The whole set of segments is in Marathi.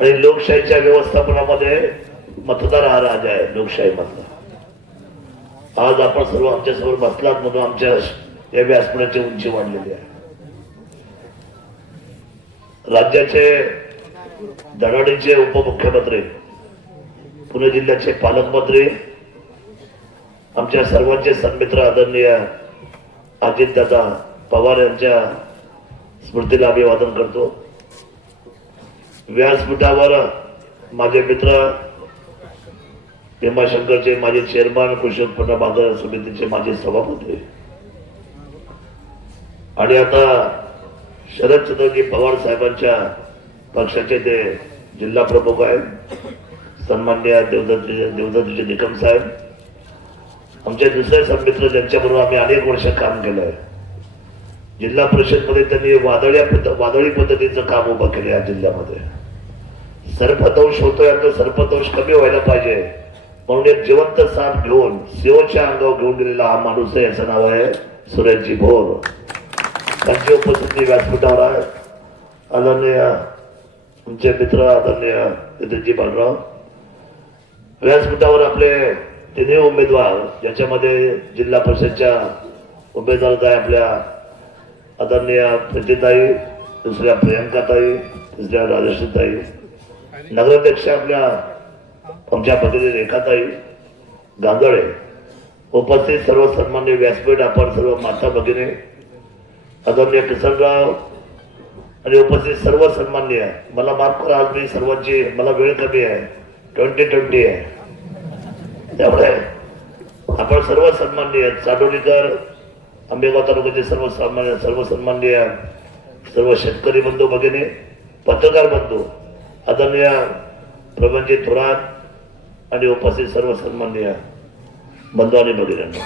आणि लोकशाहीच्या व्यवस्थापनामध्ये मतदार हा राजा आहे लोकशाहीमधला. आज आपण सर्व आमच्या समोर बसलात म्हणून आमच्या या व्यासपीठाची उंची वाढलेली आहे. राज्याचे धडाडीचे उपमुख्यमंत्री, पुणे जिल्ह्याचे पालकमंत्री, आमच्या सर्वांचे सन्मित्र आदरणीय अजितदादा पवार यांच्या स्मृतीला अभिवादन करतो. व्यासपीठावर माझे मित्र भीमाशंकरचे माजी चेअरमन, कृषी उत्पन्न बाजार समितीचे माजी सभापती आणि आता शरदचंद्रजी पवार साहेबांच्या पक्षाचे ते जिल्हा प्रमुख आहेत सन्माननीय देवदत्तजी निकम साहेब, आमचे दुसरे सन्मित्र ज्यांच्याबरोबर आम्ही अनेक वर्ष काम केलंय. जिल्हा परिषद मध्ये त्यांनी वादळी पद्धतीचं काम उभं केलं. या जिल्ह्यामध्ये सर्पदंश होतोय, तो सर्पदंश कमी व्हायला पाहिजे म्हणून एक जिवंत साप घेऊन सीओच्या अंगावर घेऊन गेलेला हा माणूस आहे. याचं नाव आहे सुरेशजी भोर. त्यांची उपस्थिती व्यासपीठावर आहे. आदरणीय आमचे मित्र आदरणीय नितीनजी बालराव. व्यासपीठावर आपले तिन्ही उमेदवार, ज्याच्यामध्ये जिल्हा परिषदच्या उमेदवार आहे आपल्या आदरणीय प्रीतीताई, दुसऱ्या प्रियंकाताई, तिसऱ्या राजश्रीताई, नगराध्यक्ष आपल्या आमच्या भगिनी रेखाताई गांजळे, उपस्थित सर्व सन्मान्य व्यासपीठ आपण सर्व माता भगिनी, आदरणीय किसनराव आणि उपस्थित सर्व सन्मान्य. मला माफ करा, आज मी सर्वांची, मला वेळ कमी आहे, 2020 आहे, त्यामुळे आपण सर्व सन्माननीय चाडोलीकर, आंबेगाव तालुक्याचे सर्व सन्माननीय सर्व शेतकरी बंधू भगिनी, पत्रकार बंधू, आदरणीय प्रवीणजी थोरात आणि उपस्थित सर्व सन्माननीय बंधू आणि भगिनींना.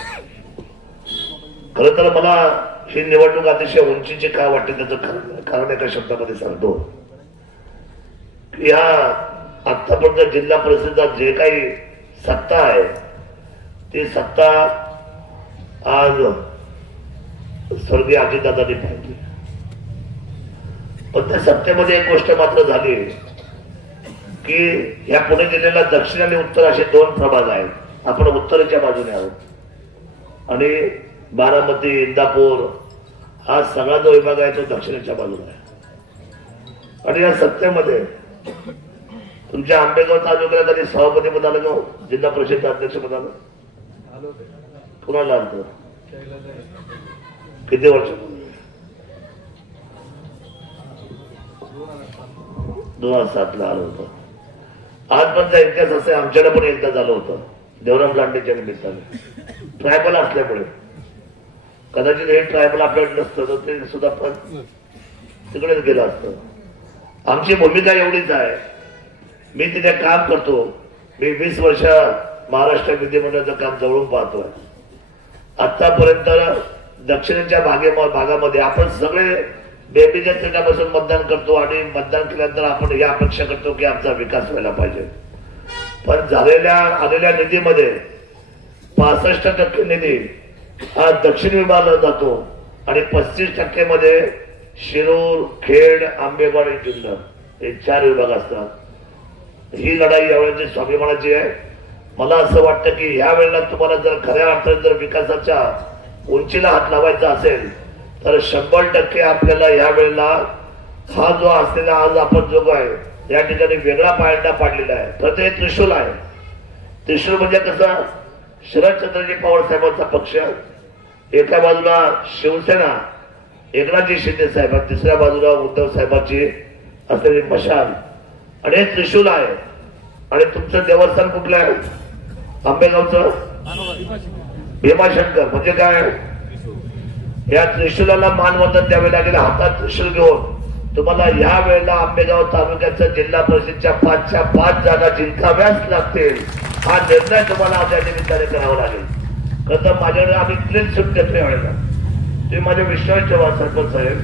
खरं तर मला ही निवडणूक अतिशय उंचीची काय वाटते त्याचं कारण एका शब्दामध्ये सांगतो. या आतापर्यंत जिल्हा परिषदेचा जे काही सत्ता आहे ती सत्ता आज स्वर्गीय अजितदादांनी पाहिली. पण त्या सत्तेमध्ये एक गोष्ट मात्र झाली की या पुणे जिल्ह्याला दक्षिण आणि उत्तर असे दोन प्रभाग आहेत. आपण उत्तरेच्या बाजूने आहोत आणि बारामती, इंदापूर हा सगळा जो विभाग आहे तो दक्षिणेच्या बाजूला आहे. आणि या सत्तेमध्ये तुमच्या आंबेगाव तालुक्याला कधी सभापती पद आलं का? जिल्हा परिषद अध्यक्ष पद आलं? कुणाला आलं? किती वर्ष? 2007 आलं होतं. आजपर्यंत इतिहास असं आमच्याकडे पण एकदा झालं होतं देवराम लांडेच्या निमित्ताने. ट्रायबल असल्यामुळे कदाचित हे ट्रायबल आपल्याकडे नसतं तर ते सुद्धा पण तिकडेच गेलं असतं. आमची भूमिका एवढीच आहे, मी तिथे काम करतो. मी 20 वर्ष महाराष्ट्र विधिमंडळाचं काम जवळून पाहतोय. आतापर्यंत दक्षिणेच्या भागामध्ये आपण सगळे बेबीच्या ठिकाणापासून मतदान करतो आणि मतदान केल्यानंतर आपण ही अपेक्षा करतो की आमचा विकास व्हायला पाहिजे. पण आलेल्या निधीमध्ये 65% निधी हा दक्षिण विभागाला जातो आणि 35% मध्ये शिरूर, खेड, आंबेगाव आणि जिल्हा हे 4 विभाग असतात. ही लढाई यावेळेची स्वाभिमानाची आहे. मला असं वाटतं की या वेळेला तुम्हाला जर खऱ्या अर्थाने जर विकासाच्या उंचीला हात लावायचा असेल तर 100% आपल्याला या वेळेला हा जो असलेला आज आपण जो आहे या ठिकाणी वेगळा पायंडा पाडलेला आहे. तर ते त्रिशूल आहे. त्रिशूल म्हणजे कसं, शरदचंद्रजी पवार साहेबांचा पक्ष, एका बाजूला शिवसेना एकनाथजी शिंदे साहेब, तिसऱ्या बाजूला उद्धव साहेबांची असलेली मशाल आणि हे त्रिशूल आहे. आणि तुमचं देवस्थान कुठलं आहे? आंबेगावचं भीमाशंकर. म्हणजे काय, या त्रिशूलाला मानवंदन द्यावे लागेल. हातात त्रिशूल घेऊन तुम्हाला या वेळेला आंबेगाव तालुक्याच्या जिल्हा परिषदच्या 5च्या 5 जागा जिंकाव्याच लागतील. हा निर्णय तुम्हाला आपल्या निमित्ताने करावा लागेल. खरं तर माझ्याकडे आम्ही क्लीन सूट देतो यावेळेला. तुम्ही माझ्या विश्वास ठेवा सरपंच साहेब,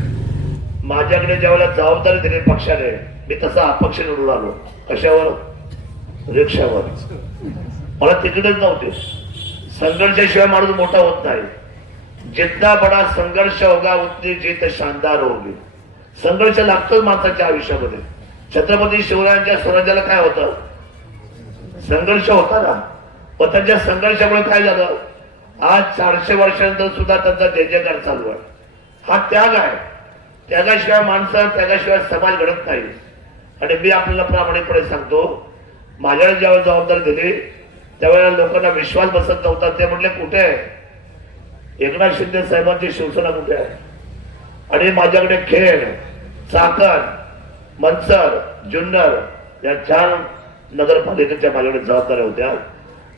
माझ्याकडे ज्यावेळेला जबाबदारी दिली पक्षाने, मी तसा अपक्ष निवडून आलो. कशावर? रिक्षावर. मला तिकीटच नव्हते. संघर्षाशिवाय माणूस मोठा होत नाही. जितना बडा संघर्ष होगा उतनी जीत शानदार होगी. संघर्ष लागतोच माणसाच्या आयुष्यामध्ये. छत्रपती शिवरायांच्या स्वराज्याला काय होतं? संघर्ष होता ना. व त्यांच्या संघर्षामुळे काय झालं? आज 400 वर्षानंतर सुद्धा त्यांचा जय जयकार चालू आहे. हा त्याग आहे. त्यागाशिवाय माणसं, त्यागाशिवाय समाज घडत नाही. आणि मी आपल्याला प्रामाणिकपणे सांगतो, माझ्याकडे ज्यावेळेस जबाबदारी दिली त्यावेळेला लोकांना विश्वास बसत नव्हता. ते म्हटले कुठे आहे एकनाथ शिंदे साहेबांची शिवसेना, कुठे आहे? आणि माझ्याकडे खेड, चाकण, मनसर, जुन्नर या 4 नगरपालिकेच्या माझ्याकडे जबाबदाऱ्या होत्या.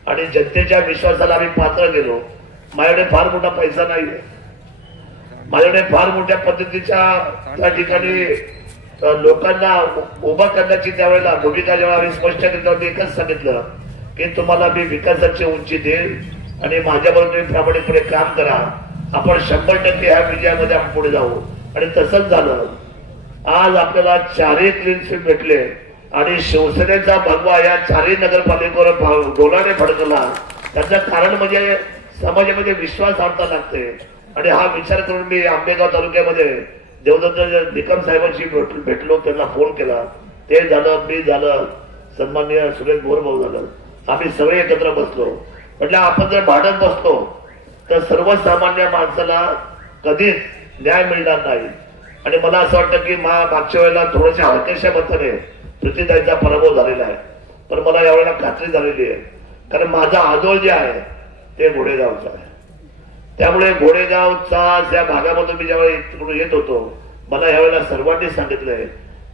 आणि जनतेच्या विश्वासाला आम्ही पात्र गेलो. माझ्याकडे फार मोठा पैसा नाहीये, माझ्याकडे फार मोठ्या पद्धतीच्या त्या ठिकाणी लोकांना उभा करण्याची त्यावेळेला भूमिका जेव्हा आम्ही स्पष्ट केली तेव्हा एकच सांगितलं की तुम्हाला मी विकासाची उंची देईल आणि माझ्याबरोबर तुम्ही प्रामाणिकपणे काम करा. आपण 100% ह्या विजयामध्ये आपण पुढे जाऊ. आणि तसंच झालं. आज आपल्याला 4 क्लीन स्वीप भेटले आणि शिवसेनेचा भगवा या 4 नगरपालिकेवर गोलाने फडकला. त्याचं कारण म्हणजे समाजामध्ये विश्वास आणता लागते. आणि हा विचार करून मी आंबेगाव तालुक्यामध्ये देवदत्त निकम साहेबांशी भेटलो, त्यांना फोन केला. ते झालं, मी झालं, सन्माननीय सुरेश बोरभाऊ झालं, आम्ही सगळे एकत्र बसलो. म्हटलं आपण जर भांडत बसलो तर सर्वसामान्य माणसाला कधीच न्याय मिळणार नाही. आणि मला असं वाटतं की मागच्या वेळेला थोड्याशा हलक्याशा मताने प्रीतीताईंचा पराभव झालेला आहे. पण मला यावेळेला खात्री झालेली आहे, कारण माझा आजोळ जे आहे ते घोडेगावचा आहे. त्यामुळे घोडेगावचा त्या भागामधून मी ज्यावेळेला इकडून येत होतो, मला यावेळेला सर्वांनी सांगितलंय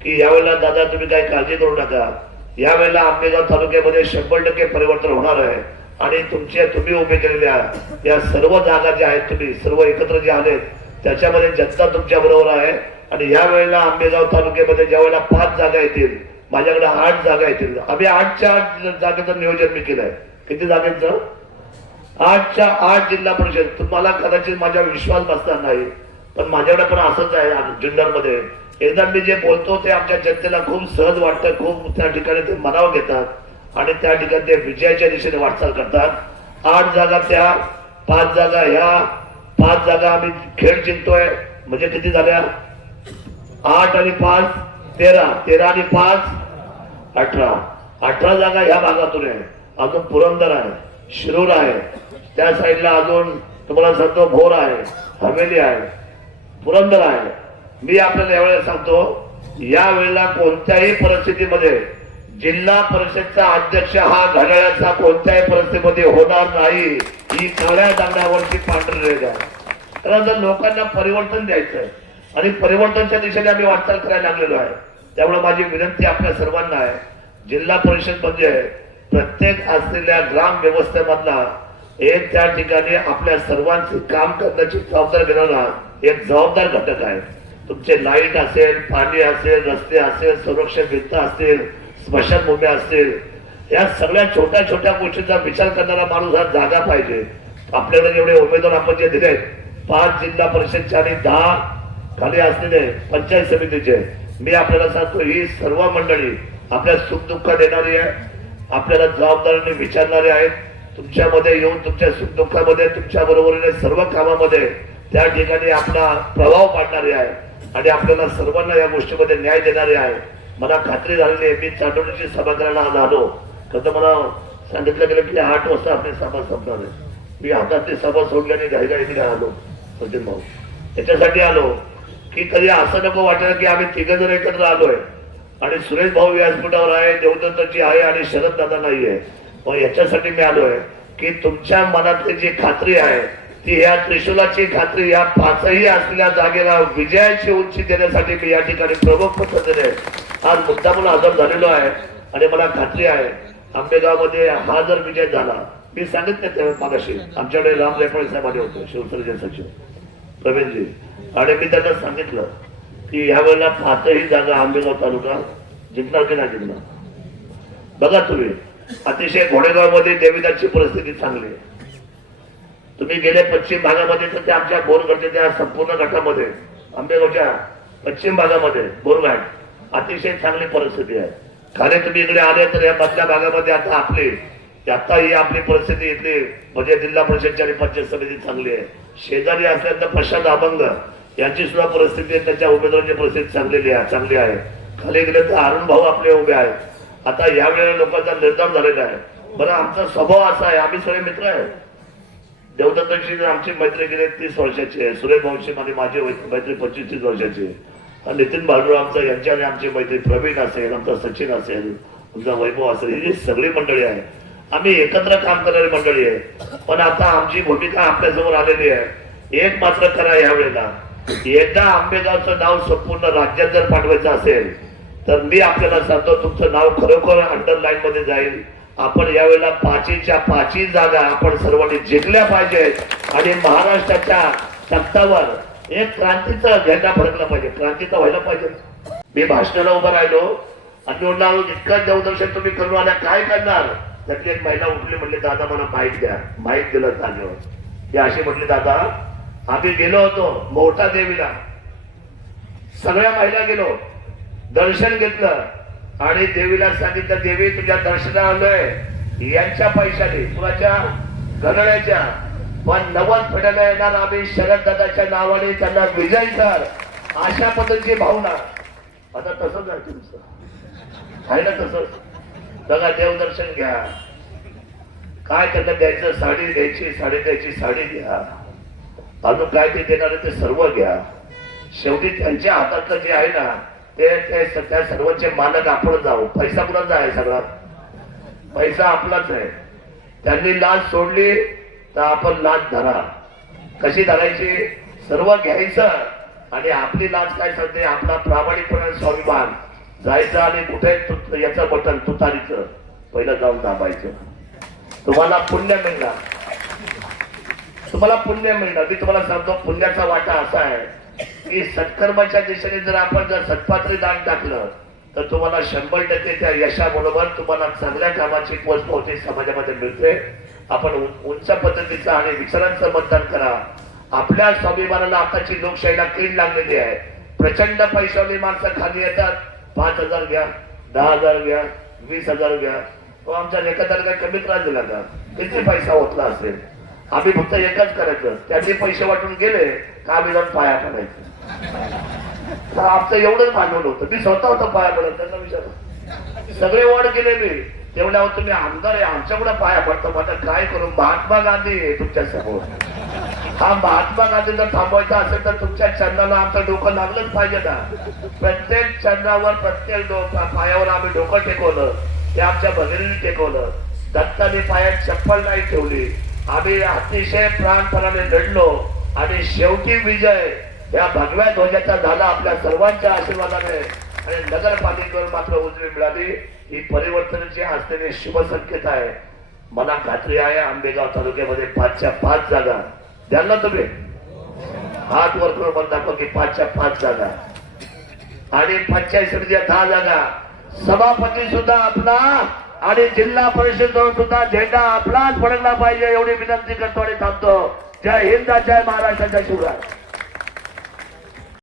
की यावेळेला दादा तुम्ही काही काळजी करू नका, यावेळेला आंबेगाव तालुक्यामध्ये 100% परिवर्तन होणार आहे. आणि तुम्ही उभे केलेल्या या सर्व जागा ज्या आहेत, तुम्ही सर्व एकत्र जे आलेत त्याच्यामध्ये जनता तुमच्या बरोबर आहे. आणि या वेळेला आंबेगाव तालुक्यामध्ये ज्या वेळेला 5 जागा येतील, माझ्याकडे 8 जागा येतील. आम्ही 8च्या 8 जागेचं नियोजन मी केलंय. किती जागेचं? 8च्या 8 जिल्हा परिषद. तुम्हाला कदाचित माझ्या विश्वास बसणार नाही, पण माझ्याकडे पण असंच आहे. जुन्नर मध्ये एकदा मी जे बोलतो ते आमच्या जनतेला खूप सहज वाटतं, खूप त्या ठिकाणी ते मनाव घेतात आणि त्या ठिकाणी ते विजयाच्या दिशेने वाटचाल करतात. 8 जागा त्या, 5 जागा ह्या, 5 जागा आम्ही खेळ जिंकतोय. म्हणजे किती झाल्या? 8 आणि 5 13, 13 आणि 5 18. 18 जागा ह्या भागातून आहे. अजून पुरंदर आहे, शिरूर आहे, त्या साईडला अजून तुम्हाला सांगतो भोर आहे, हवेली आहे, पुरंदर आहे. मी आपल्याला यावेळेला सांगतो, या वेळेला कोणत्याही परिस्थितीमध्ये जिल्हा परिषदचा अध्यक्ष हा घड्याळाचा कोणत्याही परिस्थितीमध्ये होणार नाही. ही काळ्या दांड्यावरची पांढरी रेघ आहे. तर लोकांना परिवर्तन द्यायचंय आणि परिवर्तनाच्या दिशेने आम्ही वाटचाल करायला लागलेलो आहे. त्यामुळे माझी विनंती आपल्या सर्वांना आहे, जिल्हा परिषद म्हणजे प्रत्येक असलेल्या ग्राम व्यवस्थेमधला एक त्या ठिकाणी आपल्या सर्वांचे काम करण्याची जबाबदारी घेणारा एक जबाबदार घटक आहे. तुमचे लाईट असेल, पाणी असेल, रस्ते असेल, संरक्षण भिंत असतील, स्मशानभूमी असतील, या सगळ्या छोट्या छोट्या गोष्टींचा विचार करणारा माणूस हा जागा पाहिजे. आपल्याकडे जेवढे उमेदवार आपण जे दिले 5 जिल्हा परिषदचे आणि 10 खाली असलेले पंचायत समितीचे, मी आपल्याला सांगतो ही सर्व मंडळी आपल्या सुखदुःखात येणारी आहे, आपल्याला जबाबदारीने विचारणारे आहेत. तुमच्यामध्ये येऊन तुमच्या सुखदुःखामध्ये तुमच्या बरोबरीने सर्व कामामध्ये त्या ठिकाणी आपला प्रभाव पाडणारे आहे आणि आपल्याला सर्वांना या गोष्टीमध्ये न्याय देणारे आहे. मला खात्री झालेली आहे. मी चांडोलीची सभा करायला आज आलो, तर मला सांगितलं गेलं की 8 वाजता आपली सभा संपणार आहे. मी हातातली सभा सोडल्याने घाईघाईने आलो. सचिन भाऊ याच्यासाठी आलो की कधी असं नको वाटायला की आम्ही 3 जण एकत्र आलोय आणि सुरेश भाऊ व्यासपीठावर आहे, देवदत्तजी आहे आणि शरद दादा नाही आहे. मग याच्यासाठी मी आलोय की तुमच्या मनातली जी खात्री आहे ती या त्रिशूलाची खात्री या 5ही असलेल्या जागेला विजयाची उंची देण्यासाठी मी या ठिकाणी प्रमुख पद्धतीने आज मुद्दामून हजर झालेलो आहे. आणि मला खात्री आहे आंबेगावमध्ये हा जर विजय झाला, मी सांगितलं तेव्हा मागाशी आमच्याकडे राम रेपाळे साहेब आले होते, शिवसेनेचे सचिव प्रवीणजी, आणि मी त्यांना सांगितलं की यावेळेला 5ही जागा आंबेगाव तालुका जिंकणार की नाही जिंकणार. बघा तुम्ही, अतिशय घोडेगाव मध्ये देवीदासची परिस्थिती चांगली आहे. तुम्ही गेले पश्चिम भागामध्ये तर ते आमच्या बोरगडच्या त्या संपूर्ण गटामध्ये आंबेगावच्या पश्चिम भागामध्ये बोरघाट अतिशय चांगली परिस्थिती आहे. खाली तुम्ही इकडे आले तर या मधल्या भागामध्ये आता ही आपली परिस्थिती इथली म्हणजे जिल्हा परिषदची आणि पंचायत समिती चांगली आहे. शेजारी असल्यानंतर प्रशांत अभंग यांची सुद्धा परिस्थिती, त्यांच्या उमेदवारांची परिस्थिती चांगली आहे. खाली गेले तर अरुण भाऊ आपले उभे आहेत. आता यावेळेला लोकांचा निर्धार झालेला आहे. बरं, आमचा स्वभाव असा आहे, आम्ही सगळे मित्र आहे. देवदत्तशी आमची मैत्री गेली 30 वर्षाची आहे. सुरेश भाऊशी माझी मैत्री 25-30 वर्षाची आहे. नितीन भार्गव आमचा यांची आणि आमची मैत्री, प्रवीण असेल, आमचा सचिन असेल, आमचा वैभव असेल, ही जी सगळी मंडळी आहे, आम्ही एकत्र काम करणारी मंडळी आहे. पण आता आमची भूमिका आपल्यासमोर आलेली आहे. एक मात्र करा, यावेळेला एकदा आंबेगावचं नाव संपूर्ण राज्यात जर पाठवायचं असेल तर मी आपल्याला सांगतो, तुमचं नाव खरोखर अंडरलाईन मध्ये जाईल. आपण यावेळेला 5च्या 5 जागा आपण सर्वांनी जिंकल्या पाहिजेत आणि महाराष्ट्राच्या तख्तावर एक क्रांतीचा झेंडा फडकला पाहिजे, क्रांतीचा व्हायला पाहिजे. मी भाषणाला उभं राहिलो आणि म्हणलं, इतकं देवदर्शन तुम्ही करून आल्या, काय करणार? त्यातली एक महिला उठली, म्हणली, दादा मला माईक द्या. माईक दिलं जागेवर. ती अशी म्हटली, दादा आम्ही गेलो होतो मोठा देवीला, सगळ्या महिला गेलो, दर्शन घेतलं आणि देवीला सांगितलं, देवी तुझ्या दर्शनाला आलोय यांच्या पैशाने, कुणाच्या घड्याळ्याच्या, पण 90 फेडायला येणार आम्ही शरद दादाच्या नावाने, त्यांना विजय कर, अशा पद्धतीची भावना. आता तसंच आहे तुमचं, आहे ना तसंच? बघा, देवदर्शन घ्या, काय त्यांना द्यायचं, साडी द्यायची, साडी द्यायची, साडी घ्या, अजून काय ते देणारे ते सर्व घ्या. शेवटी त्यांच्या हातातलं जे आहे ना ते त्या सर्वांचे मालक आपण जाऊ. पैसा कुणाचा आहे? सगळा पैसा आपलाच आहे. त्यांनी लाच सोडली तर आपण लाच धरा. कशी धरायची? सर्व घ्यायचं आणि आपली लाच काय सांगते? आपला प्रामाणिकपणा, स्वाभिमान. जायचं आणि कुठे याचं बटन तुतारीचं पहिलं जाऊन दाबायचं. तुम्हाला पुण्य मिळणार, तुम्हाला पुण्य मिळणार. मी तुम्हाला सांगतो, पुण्याचा वाटा असा आहे की सत्कर्माच्या दिशेने जर आपण सत्पात्री दान टाकलं तर तुम्हाला 100% त्या यशाबरोबर तुम्हाला चांगल्या कामाची पोचपावती समाजामध्ये मिळते. आपण उंच पद्धतीचं आणि विचारांचं मतदान करा. आपल्या स्वाभिमानाला आताची लोकशाहीला कीड लागलेली आहे. प्रचंड पैशावरी माणसं खाली येतात, 5,000 घ्या, 10,000 घ्या, 20,000 घ्या. तो आमच्या एखाद्याला काही कमी त्रास दिला का? किती पैसा होतला असेल? आम्ही फक्त एकच करायचं, त्यांनी पैसे वाटून गेले का आम्ही जाऊन पाया पडायचं. आमचं एवढंच भांडवल होतं. मी स्वतः होतं पाया पडत, त्यांना विचार, सगळे वॉर्ड गेले मी. तेवढ्यावर तुम्ही आमदार आहे, आमच्याकडे पाया पडतो. आता काय करू? महात्मा गांधी तुमच्या समोर. हा महात्मा गांधी जर थांबवायचा असेल तर तुमच्या चरणाला आमचं डोकं लागलंच पाहिजे ना. प्रत्येक चरणावर, प्रत्येक पायावर आम्ही डोकं टेकवलं. ते आमच्या भगिनीने टेकवलं. दत्ताने पायात चप्पल नाही ठेवली. आम्ही अतिशय प्राणपणाने लढलो आणि शेवटी विजय या भगव्या ध्वजाचा झाला आपल्या सर्वांच्या आशीर्वादाने. आणि नगरपालिकेवर मात्र उजवी मिळाली. ही परिवर्तनाची असलेली शुभ संकेत आहे. मला खात्री आहे, आंबेगाव तालुक्यामध्ये 5च्या 5 जागा द्याल ना तुम्ही? हात वर करून म्हणता की 5च्या 5 जागा आणि पंचायत समितीच्या 10 जागा. सभापती सुद्धा आपला आणि जिल्हा परिषद सुद्धा झेंडा आपलाच फडकला पाहिजे, एवढी विनंती करतो आणि थांबतो. जय हिंद, जय महाराष्ट्र, जय शिवराय.